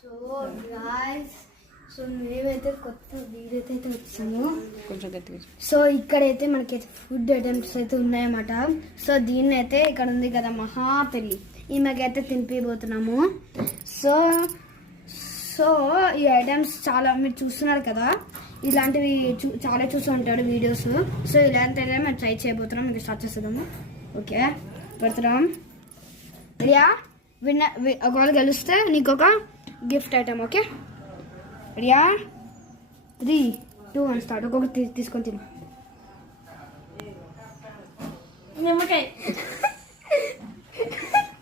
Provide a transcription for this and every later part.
So guys, so మేమైతే కొత్త video అయితే వచ్చాము. కొంచెం గట్టిగా. సో ఇక్కడైతే మనకైతే ఫుడ్ ఐటమ్స్ అయితే ఉన్నాయన్నమాట. సో దీన్ని అయితే ఇక్కడ ఉంది కదా మహాపెళ్ళి, ఈమెకైతే తినిపిపోతున్నాము. సో సో ఈ ఐటమ్స్ చాలా మీరు చూస్తున్నారు కదా, ఇలాంటివి చాలా చూస్తూ ఉంటాడు వీడియోస్. సో ఇలాంటివి మేము ట్రై చేయబోతున్నాం. మీకు స్టార్ట్ చేస్తున్నాము. ఓకే, పెడుతున్నాం. రియా ఒకవేళ గెలిస్తే నీకు ఒక gift item. Okay Riya, 3, 2, 1 start. ఒక్కొక్కటి తీసుకొని తిను. నిమ్మకాయ.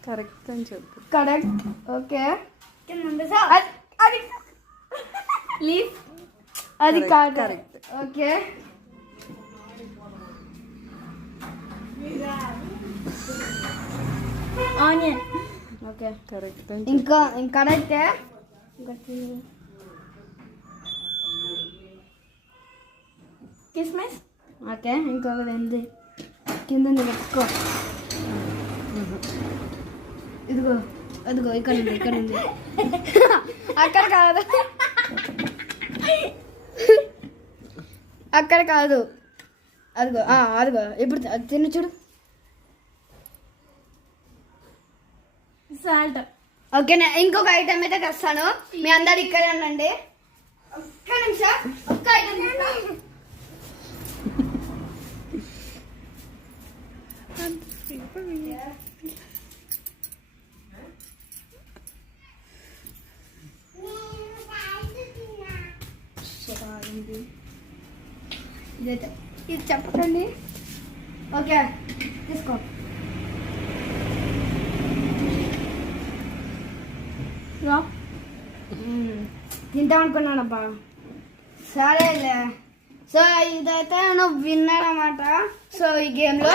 కరెక్ట్ అని చెప్పు. కరెక్ట్. ఓకే, అది లీఫ్. అది కాదు. Correct. Okay, onion. Okay correct. ఇంకా కరెక్టే. కిస్మిస్. ఓకే, ఇంకొకటి ఉంది కింద పెట్టుకో. ఇదిగో అదిగో ఇక్కడ ఉంది, ఇక్కడ ఉంది. అక్కడ కాదు, అక్కడ కాదు. అదిగో అదిగో ఇప్పుడు తిని చూడు. సాల్ట్. ఓకే, ఇంకొక ఐటమ్ అయితే తెస్తాను. మీ అందరు ఇక్కడే ఉండండి. ఒక్క నిమిషం, ఒక్క ఐటమ్ ఇదైతే ఇది చెప్పకండి. ఓకే తీసుకో. తింటాం అనుకున్నానబ్బా. సరేలే. సో ఇదైతే నువ్వు విన్నారన్నమాట. సో ఈ గేమ్లో